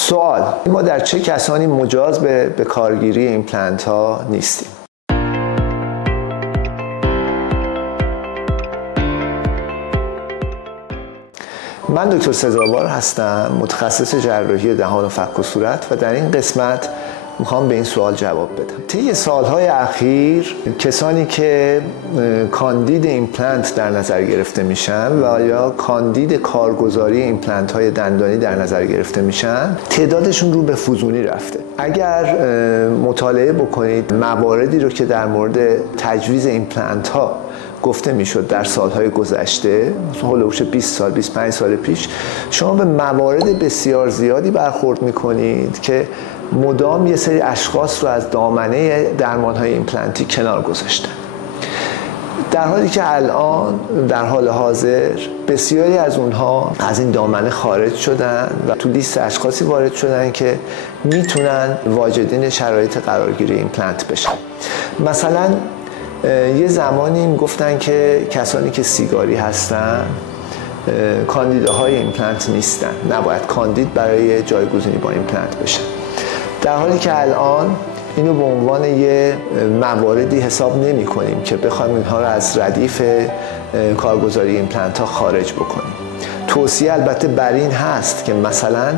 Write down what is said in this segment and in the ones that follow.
سوال: ما در چه کسانی مجاز به کارگیری ایمپلنت ها نیستیم؟ من دکتر سزاوار هستم، متخصص جراحی دهان و فک و صورت، و در این قسمت میخوام به این سوال جواب بدم. طی سالهای اخیر کسانی که کاندید ایمپلنت در نظر گرفته میشن و یا کاندید کارگزاری ایمپلنت های دندانی در نظر گرفته میشن، تعدادشون رو به فزونی رفته. اگر مطالعه بکنید مواردی رو که در مورد تجویز ایمپلنت ها گفته میشد در سالهای گذشته، هولوش 20 سال 25 سال پیش، شما به موارد بسیار زیادی برخورد میکنید که مدام یه سری اشخاص رو از دامنه درمانهای ایمپلنتی کنار گذاشتن، در حالی که الان در حال حاضر بسیاری از اونها از این دامنه خارج شدن و تو لیست اشخاصی وارد شدن که میتونن واجدین شرایط قرارگیری ایمپلنت بشن. مثلا یه زمانی میگفتن که کسانی که سیگاری هستن کاندیده های ایمپلنت نیستن، نباید کاندید برای جایگزینی با ایمپلنت بشن، در حالی که الان اینو به عنوان یه مواردی حساب نمی کنیم که بخوایم اینها رو از ردیف کارگزاری ایمپلنت ها خارج بکنیم. توصیه البته بر این هست که مثلا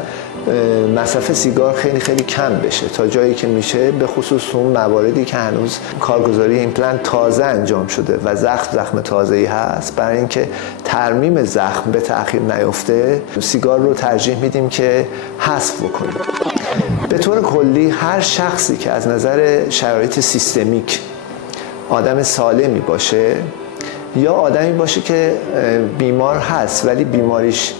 مصرف سیگار خیلی خیلی کم بشه تا جایی که میشه، به خصوص اون مواردی که هنوز کارگزاری ایمپلنت تازه انجام شده و زخم تازه‌ای هست. برای اینکه ترمیم زخم به تأخیر نیفته، سیگار رو ترجیح میدیم که حذف بکنیم. به طور کلی هر شخصی که از نظر شرایط سیستمیک آدم سالمی باشه یا آدمی باشه که بیمار هست ولی بیماریش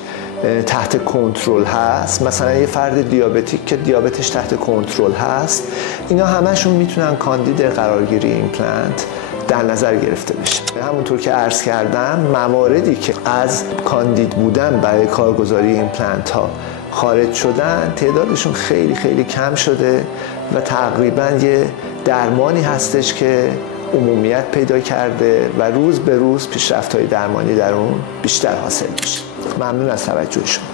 تحت کنترل هست، مثلا یه فرد دیابتیک که دیابتش تحت کنترل هست، اینا همشون میتونن کاندید قرارگیری ایمپلنت در نظر گرفته بشه. همونطور که عرض کردم، مواردی که از کاندید بودن برای کارگزاری ایمپلنت ها خارج شدن تعدادشون خیلی خیلی کم شده و تقریبا یه درمانی هستش که عمومیت پیدا کرده و روز به روز پیشرفت‌های درمانی در اون بیشتر حاصل میشه. ممنون از توجه شما.